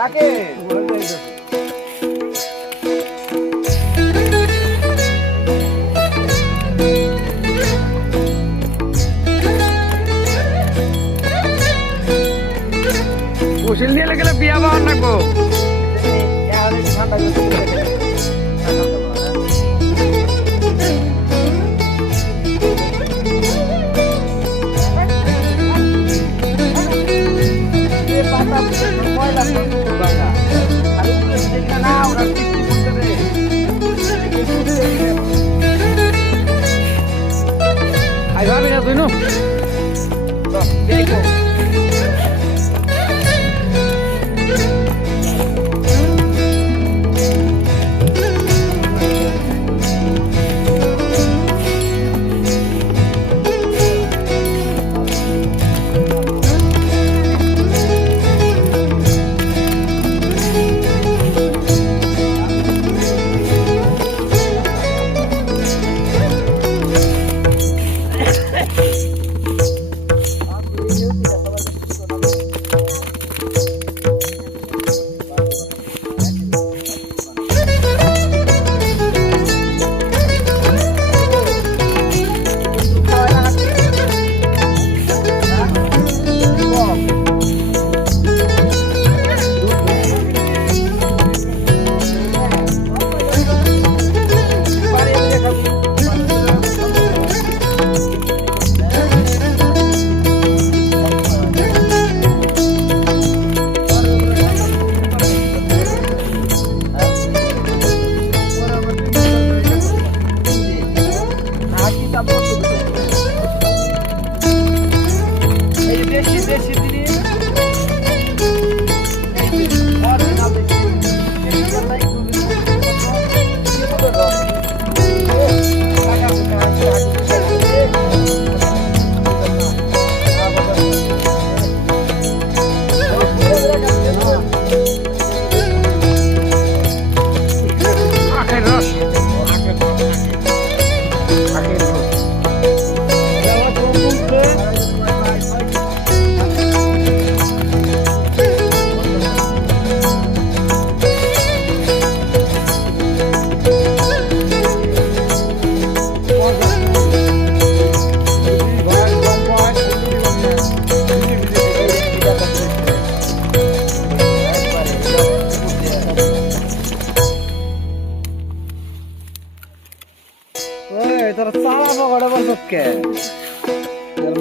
রাখে উশিল দিয়ে গেলে বিয়া বাহন নাকবো Bruno. So, 10 তোরা চালা পকড়ে বলছত কে তোর